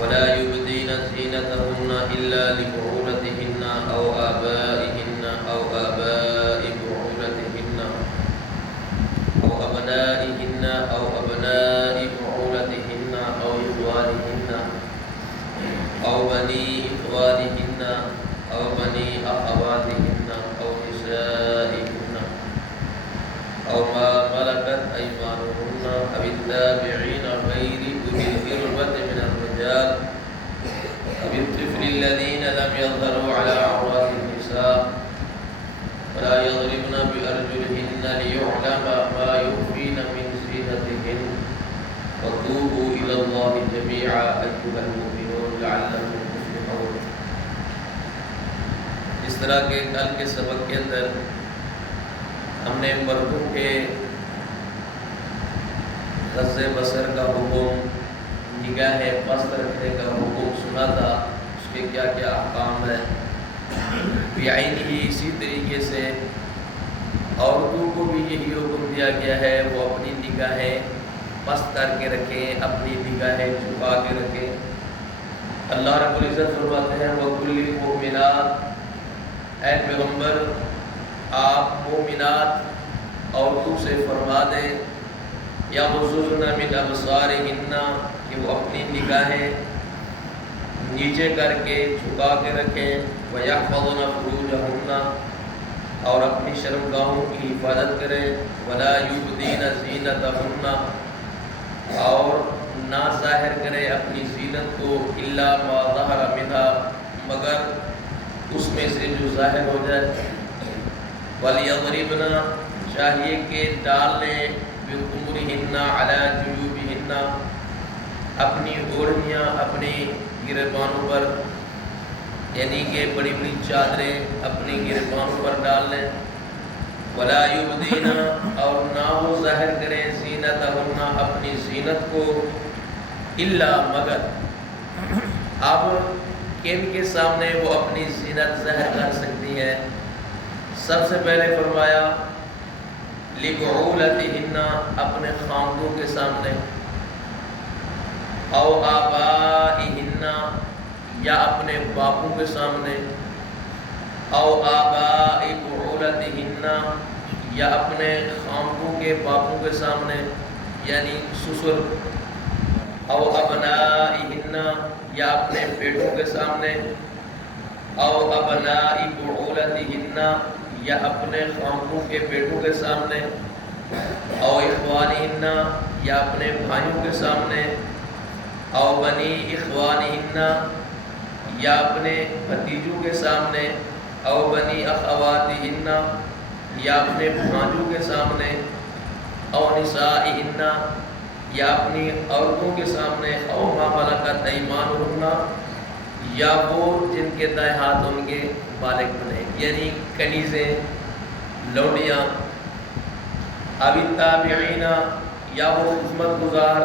ولا يبدين زينتهن إلا لبعولتهن أو آبائهن أو آباء بعولتهن أو أبنائهن أو أبناء بعولتهن أو إخوانهن أو بني إخوانهن أو بني أخواتهن أو نسائهن أو ما ملكت أيمانهن أو التابعين غير أولي الإربة من الرجال أو الطفل الذين لم يظهروا على عورات النساء ولا يضربن بأرجلهن ليعلم ما يخفين من زينتهن وتوبوا إلى الله جميعا أيها المؤمنون لعلكم تفلحون. اس طرح کے کل کے سبق کے اندر ہم نے مردوں کے غض بصر کا حکم، نگاہ پست رکھنے کا حکم سنا تھا، اس کے کیا کیا احکام ہیں. بعینی اسی طریقے سے عورتوں کو بھی یہی حکم دیا گیا ہے وہ اپنی نگاہیں پست کر کے رکھیں، اپنی نگاہیں چھپا کے رکھیں. اللہ رب العزت فرماتے ہیں وَكُلِّ الْمُؤْمِنَاتِ، اے پیغمبر آپ مومنات عورتوں سے فرما دیں یغضضن من ابصارہن کہ وہ اپنی نگاہیں نیچے کر کے چھپا کے رکھیں، وَيَحْفَظْنَ فُرُوجَهُنَّ اور اپنی شرمگاہوں کی حفاظت کریں، وَلَا يُبْدِينَ زِينَتَهُنَّ اور نہ ظاہر کریں اپنی زینت کو إِلَّا مَا ظَهَرَ مِنْهَا مگر اس میں سے جو ظاہر ہو جائے. وَلْيَضْرِبْنَ چاہیے کہ ڈال لیں بِخُمُرِهِنَّ عَلَى جُيُوبِهِنَّ اپنی اوڑھنیاں اپنی گریبانوں پر، یعنی کہ بڑی بڑی چادریں اپنی گریبانوں پر ڈال لیں. وَلَا يُبْدِينَ اور نہ وہ ظاہر کریں زینتہن اپنی زینت کو إِلَّا مگر. اب کن کے سامنے وہ اپنی زینت ظاہر کر سکتی ہیں؟ سب سے پہلے فرمایا لِبُعُولَتِهِنَّ اپنے خاندوں کے سامنے، او آبائہن یا اپنے باپوں کے سامنے، او آباء بعولتہن یا اپنے خاندوں کے باپوں کے سامنے یعنی سسر، او ابنائہن یا اپنے بیٹوں کے سامنے، او ابناء بعولتہن یا اپنے خاندوں کے بیٹوں کے سامنے، او اخوانہن یا اپنے بھائیوں کے سامنے، او بنی اخوانہن یا اپنے بھتیجوں کے سامنے، او بنی اخواتہن یا اپنے بھانجوں کے سامنے، او نسائہن یا اپنی عورتوں کے سامنے، او ما ملکت ایمانہن یا وہ جن کے دائیں ہاتھ ان کے مالک بنے یعنی کنیزیں، لونڈیاں. اب التابعین یا وہ خدمت گزار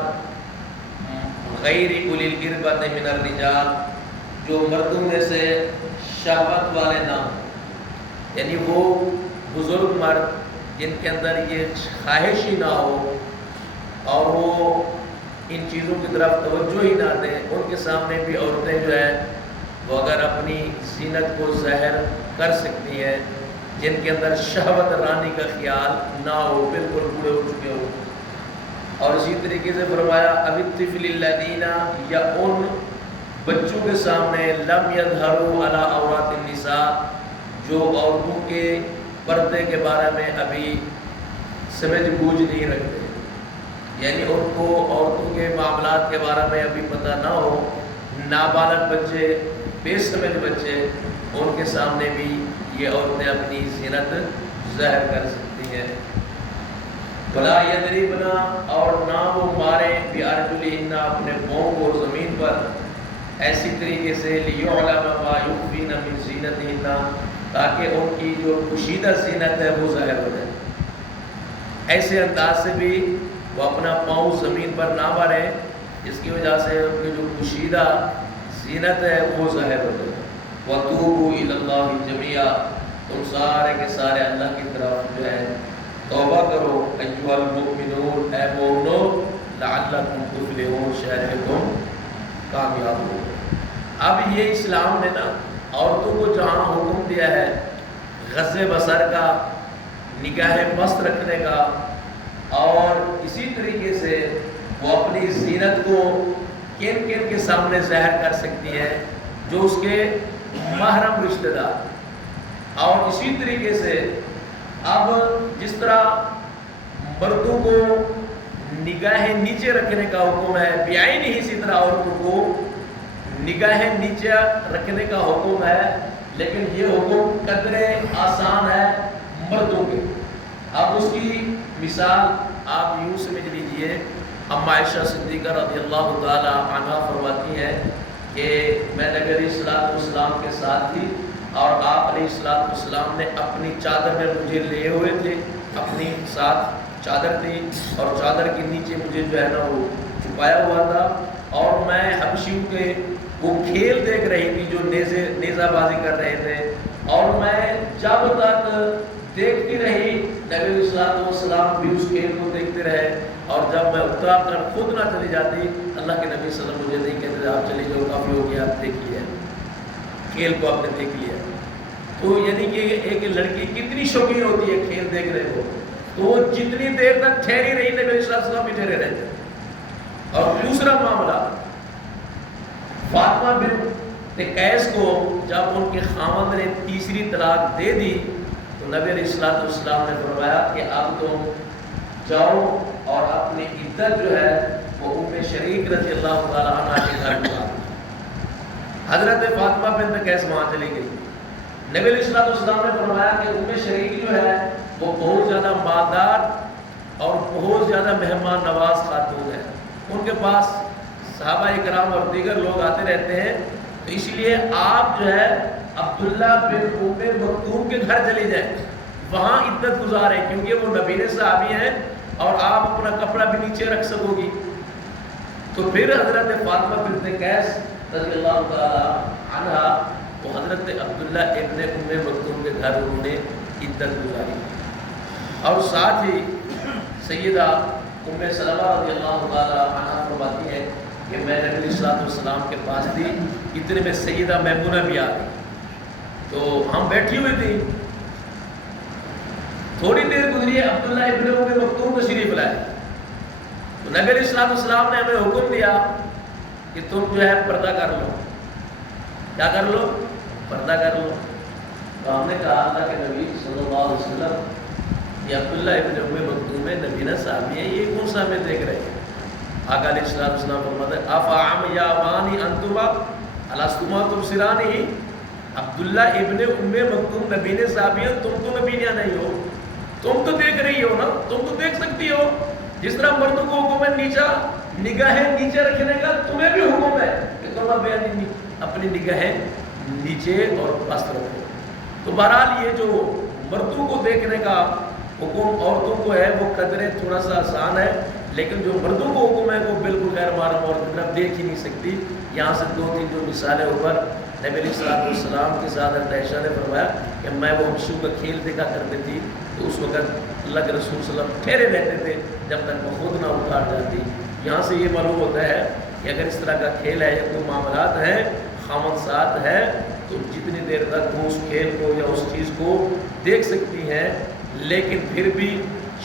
غیر اولی الاربۃ من الرجال جو مردوں میں سے شہوت والے نہ ہوں، یعنی وہ بزرگ مرد جن کے اندر یہ خواہش ہی نہ ہو اور وہ ان چیزوں کی طرف توجہ ہی نہ دیں. ان کے سامنے بھی عورتیں جو ہیں وہ اگر اپنی زینت کو ظاہر کر سکتی ہیں جن کے اندر شہوت رانی کا خیال نہ ہو، بالکل بوڑھے ہو چکے ہو. اور اسی طریقے سے فرمایا اب الطفل الذین یا ان بچوں کے سامنے لم یظہروا علی عورات النساء جو عورتوں کے پردے کے بارے میں ابھی سمجھ بوجھ نہیں رکھتے، یعنی ان کو عورتوں کے معاملات کے بارے میں ابھی پتہ نہ ہو. نابالغ بچے، بے سمجھ بچے، ان کے سامنے بھی یہ عورتیں اپنی زینت ظاہر کر سکتی ہیں. وَلَا يَضْرِبْنَ اور نہ وہ ماریں بِأَرْجُلِهِنَّ اپنے پاؤں کو زمین پر ایسی طریقے سے لِيُعْلَمَ مَا يُخْفِينَ مِنْ زِينَتِهِنَّ تاکہ ان کی جو پوشیدہ زینت ہے وہ ظاہر ہو جائے. ایسے انداز سے بھی وہ اپنا پاؤں زمین پر نہ ماریں جس کی وجہ سے ان کی جو پوشیدہ زینت ہے وہ ظاہر ہو جائے. وَتُوبُوا إِلَى اللَّهِ جَمِيعًا تم سارے کے سارے اللہ کی طرف جو ہے توبہ کرو. ایھا المؤمنون اے مومنو لعلکم تفلحون شاید تم کامیاب ہو گئے۔ اب یہ اسلام نے نا عورتوں کو جہاں حکم دیا ہے غض بصر کا، نگاہ مست رکھنے کا، اور اسی طریقے سے وہ اپنی زینت کو کن کن کے سامنے ظاہر کر سکتی ہے، جو اس کے محرم رشتہ دار، اور اسی طریقے سے اب جس طرح مردوں کو نگاہ نیچے رکھنے کا حکم ہے، بیائی نہیں، اسی طرح عورتوں کو نگاہ نیچے رکھنے کا حکم ہے، لیکن یہ حکم قدر آسان ہے مردوں کے۔ اب اس کی مثال آپ یوں سمجھ لیجئے، اما عائشہ صدیقہ رضی اللہ تعالی عنہا فرماتی ہیں کہ میں نبی علیہ الصلوۃ والسلام کے ساتھ تھی، اور آپ علیہ الصلوۃ والسلام نے اپنی چادر میں مجھے لیے ہوئے تھے، اپنی ساتھ چادر تھی، اور چادر کے نیچے مجھے جو ہے نا وہ چھپایا ہوا تھا، اور میں حبشیوں کے وہ کھیل دیکھ رہی تھی جو نیزہ بازی کر رہے تھے، اور میں جب تک دیکھتی رہی نبی علیہ الصلوۃ والسلام بھی اس کھیل کو دیکھتے رہے، اور جب میں اترا کر خود نہ چلی جاتی، اللہ کے نبی صلی اللہ علیہ وسلم مجھے نہیں کہتے آپ چلے جاؤ، کافی ہو گیا، آپ دیکھ لیا کھیل کو، آپ نے دیکھ لیا۔ تو یعنی کہ ایک لڑکی کتنی شوقین ہوتی ہے کھیل دیکھنے کو، تو وہ جتنی دیر تک ٹھہری رہی نبی صلی اللہ علیہ وسلم بھی ٹھہرے رہتے۔ اور دوسرا معاملہ، فاطمہ بنت قیس کو جب ان کے خاوند نے تیسری طلاق دے دی، تو نبی علیہ الصلوۃ والسلام نے فرمایا کہ اب تم جاؤ اور اپنی عدت جو ہے وہ ام شریک رضی اللہ تعالی عنہ کے گھر گزارو۔ حضرت فاطمہ بنت قیس وہاں چلی گئی۔ نبی علیہ الصلوۃ والسلام نے فرمایا کہ ام شریک جو ہے وہ بہت زیادہ مالدار اور بہت زیادہ مہمان نواز خاتون ہے، ان کے پاس صحابہ اکرام اور دیگر لوگ آتے رہتے ہیں، تو اس لیے آپ جو ہے عبداللہ بن ام مکتوم کے گھر چلی جائیں، وہاں عدت گزاریں، کیونکہ وہ نبی صحابی ہیں اور آپ اپنا کپڑا بھی نیچے رکھ سکو گی۔ تو پھر حضرت فاطمہ بنت قیس رضی اللہ تعالی عنہ وہ حضرت عبداللہ ابن ام مکتوم کے گھر انہوں نے عدت گزاری، اور ساتھ ہی سیدہ ام سلمہ رضی اللہ تعالی عنہ فرماتی ہے کہ میں نبی علیہ الصلوۃ والسلام کے پاس تھی، اتنے میں سیدہ میمونہ بھی آ گئی، تو ہم بیٹھی ہوئی تھی، تھوڑی دیر گزری ہے، عبداللہ ابن ام مکتوم تشریف لائے، تو نبی علیہ الصلوۃ والسلام نے ہمیں حکم دیا کہ تم جو ہے پردہ کر لو، کیا کر لو؟ پردہ کر لو۔ تو ہم نے کہا اللہ کے نبی صلی اللہ علیہ وسلم یہ عبداللہ ابن ام مکتوم ہے، نبینا صحابی ہیں، یہ کون سا ہمیں دیکھ رہے ہیں؟ آقا علیہ السلام فرماتے ہیں افعامیانی انتما الستما تبصرانی، عبداللہ ابن ام مکتوم نبینا صحابی ہیں، تم تو نبینا نہیں ہو، تم تو دیکھ رہی ہو نا، تم تو دیکھ سکتی ہو، جس طرح مردوں کو حکم ہے نیچا نگاہ نیچے رکھنے کا، تمہیں بھی حکم ہے کہ تم اپنی نگاہ نیچے اور پست رکھو۔ تو بہرحال یہ جو مردوں کو دیکھنے کا حکم عورتوں کو ہے وہ قدرے تھوڑا سا آسان ہے، لیکن جو مردوں کو حکم ہے وہ بالکل غیر محرم عورت کی طرف دیکھ ہی نہیں سکتی۔ یہاں سے دو تین جو مثالیں اوپر نبی علیہ الصلوۃ والسلام کے ساتھ حضرت عائشہ نے فرمایا کہ میں وہ حبشیوں کا کھیل دیکھا کرتی تھی، تو اس وقت اللہ کے رسول صلی اللہ علیہ وسلم ٹھہرے رہتے تھے جب تک وہ خود نہ اٹھا جاتی۔ یہاں سے یہ معلوم ہوتا ہے کہ اگر اس طرح کا کھیل ہے یا کوئی معاملات ہیں، خامد ساتھ ہے، تو جتنی دیر تک وہ اس کھیل کو یا اس چیز کو دیکھ سکتی ہیں، لیکن پھر بھی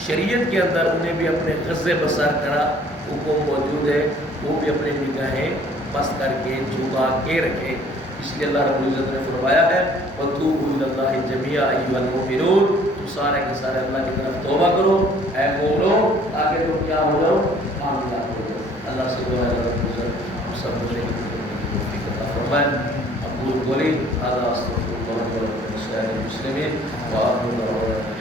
شریعت کے اندر انہیں بھی اپنے غض بصر کا حکم موجود ہے، وہ بھی اپنے نگاہیں بست کر کے جھکا کے رکھے۔ اس لیے اللہ رب العزت نے فرمایا ہے وَتُوبُوا إِلَى اللَّهِ جَمِيعًا أَيُّهَا الْمُؤْمِنُونَ، تم سارے کے سارے اللہ کی طرف توبہ کرو اے مومنو، تاکہ تم کیا ہو جاؤ؟ کامیاب ہو جاؤ۔ اللہ سے دعا ہے رب العزت ہم سب مجھے توفیق عطا فرمائے۔ اقول قولی ھذا استغفر اللہ لي ولكم ولسائر المسلمين وآخر دعوانا